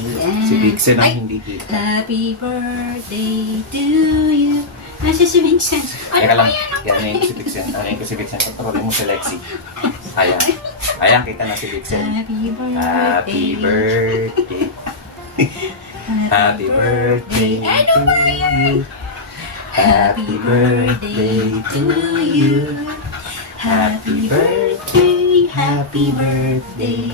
Ayan. Si Vixen ang Ay! hindi kita. Happy birthday to you. Nasa si Vincent. Ano Teka ba lang. yan? Yan yung si Vixen. Ano yung si Vixen? Kontrolin mo si Lexi. Ayan. Ayan, kita na si Vixen. Happy birthday. Happy birthday. Happy birthday Ano to ba yan? you. Happy birthday to you. Happy birthday. Happy birthday.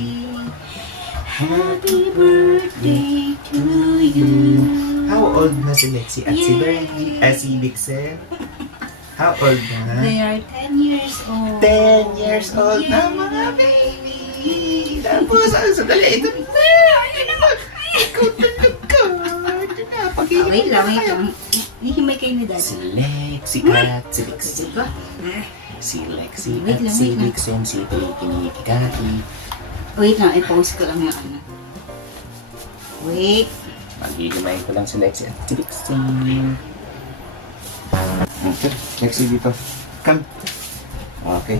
Happy birthday to you. How old na si Lexi at si Yay! Bernie? Si Vixen? How old na? They are 10 years old. 10 years old na Yay! mga baby! Tapos, sandali, ito na! Ayun na! Ikaw tulog ka! Ito na, pag-inom Wait lang, na wait kayo. lang. Hihimay kayo ni Dad. Si Lexi at si Vixen. Diba? Si Lexi Wait at lang, si wait lang. Vixen, si Pikinikikaki. Wait lang, i-pause ko lang yung ano. Wait. Maghihimayin ko lang si Lexi at si Vixen. Okay, Lexi dito. Come. Okay.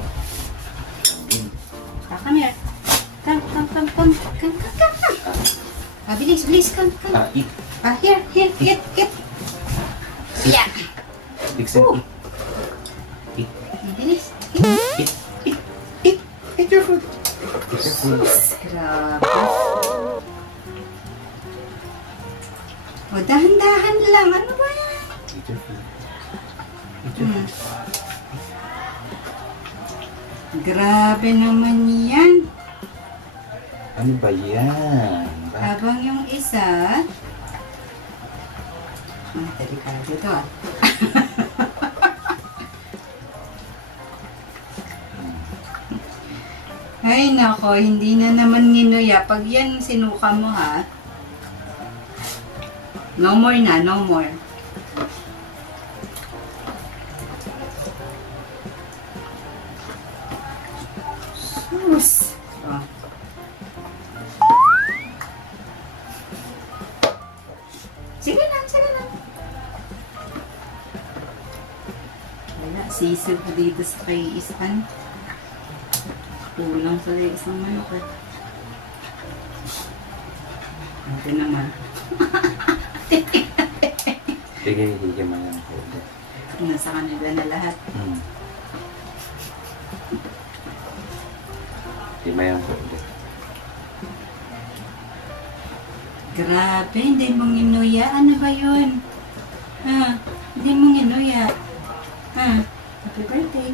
Come here. Come. Bilis, come. Eat. Here. Eat. Yeah. Vixen, Ooh. eat. Bilis. Eat your food. Eat your food. Grabe. O, dahan-dahan lang. Ano ba yan? Eat your food. Eat your food. Grabe naman yan. Ano ba yan? Habang yung isa... delikado to ah. Ay nako, hindi na naman nginuya. Pag yan sinuka mo ha. No more na, no more. Sus. Oh. Sige lang. Wala, sisiw ko dito sa kay Ispan. Kulang sa isang manok eh. Ito naman. Sige, higyan mo lang po. Nasa kanila na lahat. Higyan po. Grabe, hindi mo nginuya. Ano ba yun? Ha? Hindi mo nginuya. Ha? Happy birthday.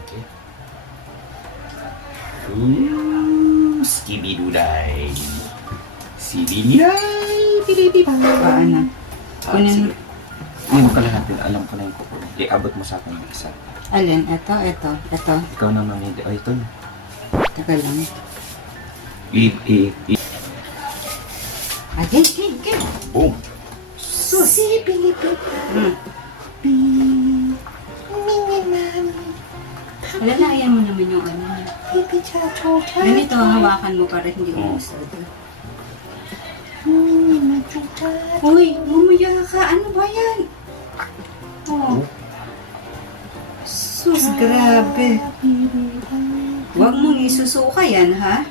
Okay. Skibiduday. Sibididay. Paano? Kunin, Hindi mo kalahati. Alam ko na yung kuko. Iabot mo sa akin yung isa. alin? Ito. Ikaw na mamili. Oh, ito na. Teka lang. Eat. Again. Boom. Susi, Pilipin. Alalayan mo naman yung ano. Ganito, hawakan mo para hindi mo usad. Uy, mamaya ka. Ano ba yan? Oh. Sus, grabe. Huwag mong isusuka yan, ha?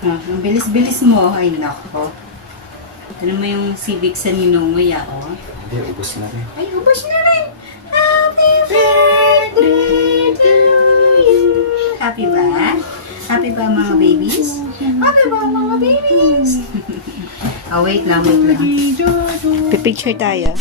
Ang bilis-bilis mo. Ay, nako. Ano mo yung civic sa ninunguya, oh? Hindi, ubos na rin. Ay, ubos na rin. Happy birthday to you. Happy ba? Happy ba mga babies? Happy ba mga babies? Wait lang. Pipicture tayo.